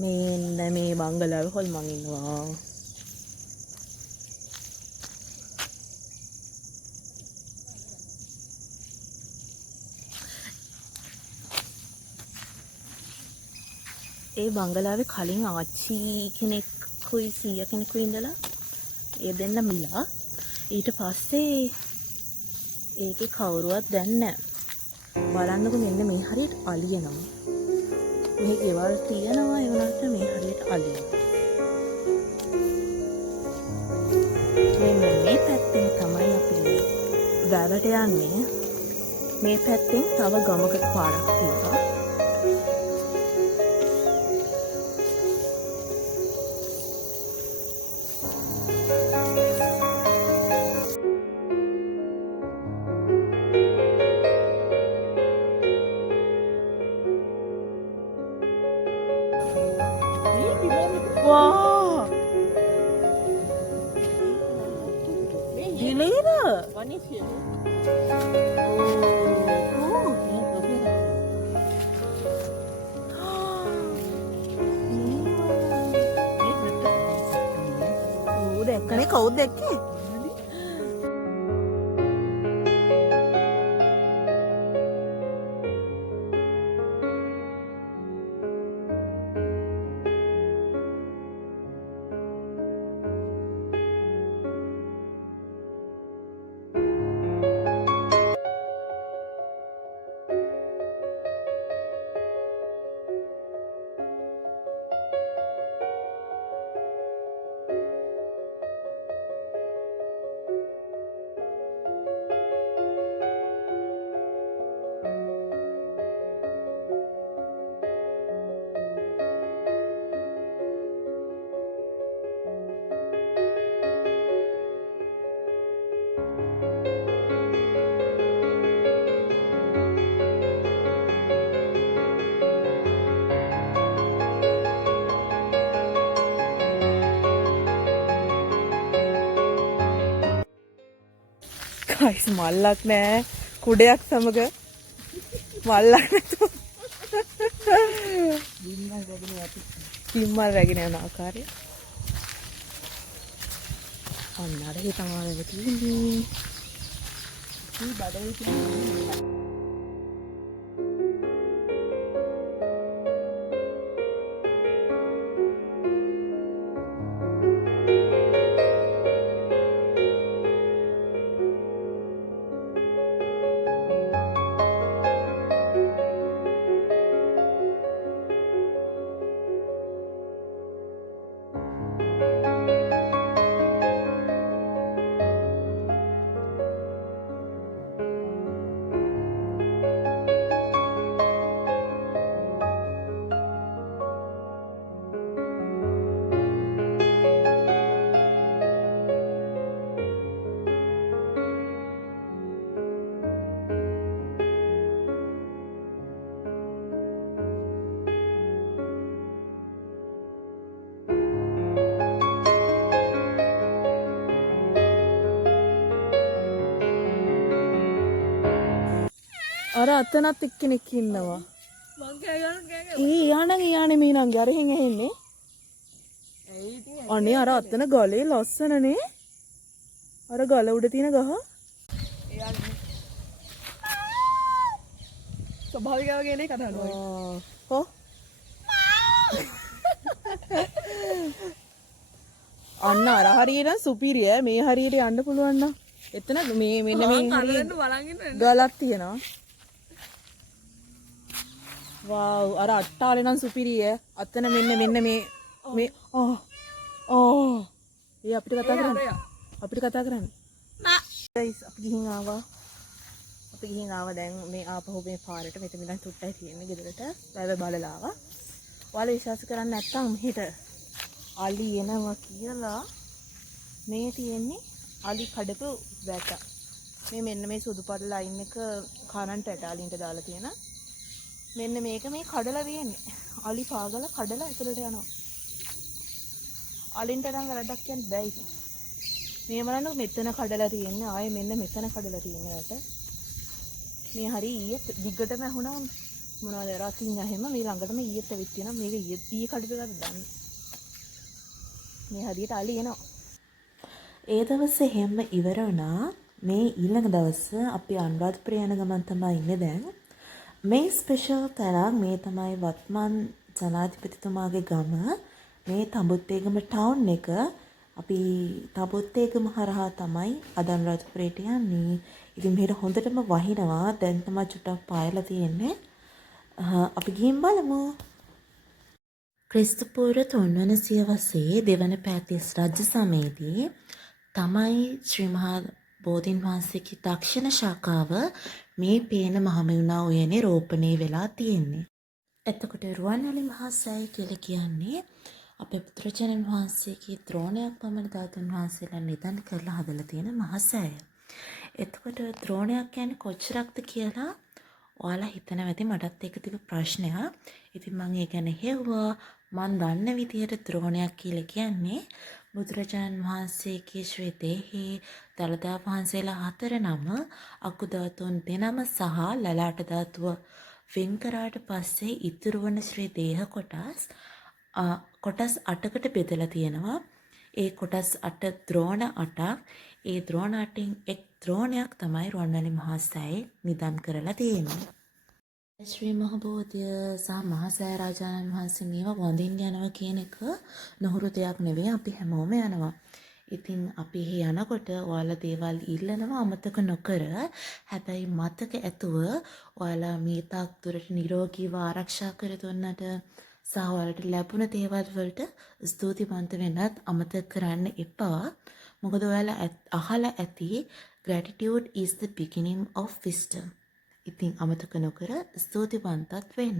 මෙන්න මේ බංගලාවේ හොල්මන් ඉන්නවා. ඒ බංගලාවේ කලින් ආච්චි කෙනෙක්කුයි සීයා කෙනෙක්කුයි ඉඳලා ඒ දෙන්න මිලා ඊට පස්සේ ඒකේ කවුරුවත් දැන් නැහැ. බලන්නකො මෙන්න මේ හරියට අලියනවා. මේ ගෙවල් තියනවා ඒ වුණාට මේ හරියට අලියනවා. මෙන්න මේ පැත්තෙන් තමයි අපි වැවට යන්නේ. මේ පැත්තෙන් තව ගමකට පාරක් තියෙනවා. Wow. Gila. Manis ya. Udah, kan kau udah ke? Guys, මල්ලක් නෑ කුඩයක් සමග මල්ලක් නැතුව කිම්මල් රැගෙන යන ආකාරය අන්න අර හිතමාලව තියෙන්නේ මේ බඩේ තියෙන අර අතනත් එක්කෙනෙක් ඉන්නවා. මං කෑ යානේ මේ නංගි අර එහෙන් ඇහෙන්නේ. අනේ අර අතන ගලේ ලස්සනනේ. අර ගල උඩ තියෙන ගහ. ස්වභාවික වගේ නේ කතා කරනවා. හො. අන්න අර හරියට සුපිරිය මේ හරියට යන්න පුළුවන් නම්. එතන මේ මෙන්න මේ හරියට ගලක් තියෙනවා. Wow, අර අට්ටාලේ නම් සුපිරිය. අතන මෙන්න මේ ඒ අපිට කතා කරන්න. Guys, අපි ගිහින් ආවා. දැන් මේ ආපහු මේ පාරට මෙතන ඉඳන් තුට්ටයි තියෙන්නේ ගෙදරට. වැව බලලා ආවා. ඔයාලා විශ්වාස කරන්නේ නැත්නම් මෙහෙට අලි එනවා කියලා මේ තියෙන්නේ අලි කඩපු වැට. මේ මෙන්න මේ සුදු පාට ලයින් එක කනන්ට ඇටාලින්ට දාලා තියෙන. මෙන්න මේක මේ කඩලා තියෙන්නේ. අලි පාගලා කඩලා ඇතුළට යනවා. අලින්ට නම් වැරද්දක් කියන්න බෑ ඉතින්. මේ බලන්න මෙතන කඩලා තියෙන්නේ. ආයේ මෙන්න මෙතන කඩලා තියෙන්නේ යට. මේ හරි ඊයේ දිගටම ඇහුණා. මොනවද රකින්න හැම මේ ළඟටම ඊයේත් ඇවිත් තියෙනවා. මේක ඊයේ කඩේට දාන්න. මේ හරියට අලි එනවා. ඒ දවසේ හැම ඉවර වුණා. මේ ඊළඟ දවස අපි අනුරාධපුර යන ගමන් තමයි ඉන්නේ දැන්. මේ ස්පෙෂල් තැනක් මේ තමයි වත්මන් ජනාධිපතිතුමාගේ ගම. මේ තඹුත්තේගම ටවුන් එක. අපි තඹුත්තේගම හරහා තමයි අද අනුරාධපුරයට යන්නේ. ඉතින් මෙහෙට හොඳටම වහිනවා. දැන් තමයි චුට්ටක් පායලා තියෙන්නේ. අපි ගිහින් බලමු. ක්‍රිස්තුපූර්ව 3 වන සියවසේ දෙවන පෑතිස් රජ සමයේදී තමයි ශ්‍රී මහා බෝධීන් වහන්සේගේ දක්ෂිණ ශාඛාව මේ පේන මහමෙවුනා උයනේ රෝපණය වෙලා තියෙන්නේ. එතකොට රුවන්වැලි මහා සෑය කියලා කියන්නේ අපේ බුදුරජාණන් වහන්සේගේ ද්‍රෝණයක් පමණ ධාතුන් වහන්සේලා නිධන් කරලා හදලා තියෙන මහා සෑය. එතකොට ද්‍රෝණයක් කියන්නේ කොච්චරක්ද කියලා ඔයාලා හිතනවා ඇති. මටත් ඒක තිබ්බ ප්‍රශ්නයක්. ඉතින් මම ඒ ගැන හෙව්වා. මන් දන්න විදිහට ද්‍රෝණයක් කියලා කියන්නේ බුදුරජාණන් වහන්සේගේ ශ්‍රී දේහි දළදා වහන්සේලා 4 නම අකුධාතුන් දෙනම සහ ලලාට ධාතුව වෙන් කරාට පස්සේ ඉතුරු වන ශ්‍රී දේහ කොටස් 8කට බෙදලා තියෙනවා. ඒ කොටස් 8 ද්‍රෝණ 8ක්. ඒ ද්‍රෝණ 8න් එක් ද්‍රෝණයක් තමයි රුවන්වැලි මහා සෑයේ නිදන් කරලා තියෙන්නේ. ශ්‍රී මහ බෝධිය සහ මහා සෑය රාජානන් වහන්සේ මේවා වඳින්න යනවා කියන එක නොහුරු දෙයක් නෙවෙයි. අපි හැමෝම යනවා. ඉතින් අපි එහෙ යනකොට ඔයාලා දේවල් ඉල්ලනවා අමතක නොකර. හැබැයි මතක ඇතුව ඔයාලා මේ තාක් දුරට නිරෝගීව ආරක්ෂා කර දුන්නට සහ ඔයාලට ලැබුණ දේවල් වලට ස්තුතිවන්ත වෙන්නත් අමතක කරන්න එපා. මොකද ඔයාලා අහලා ඇති gratitude is the beginning of wisdom. ඉතින් අමතක නොකර ස්තුතිවන්තත් වෙන්න.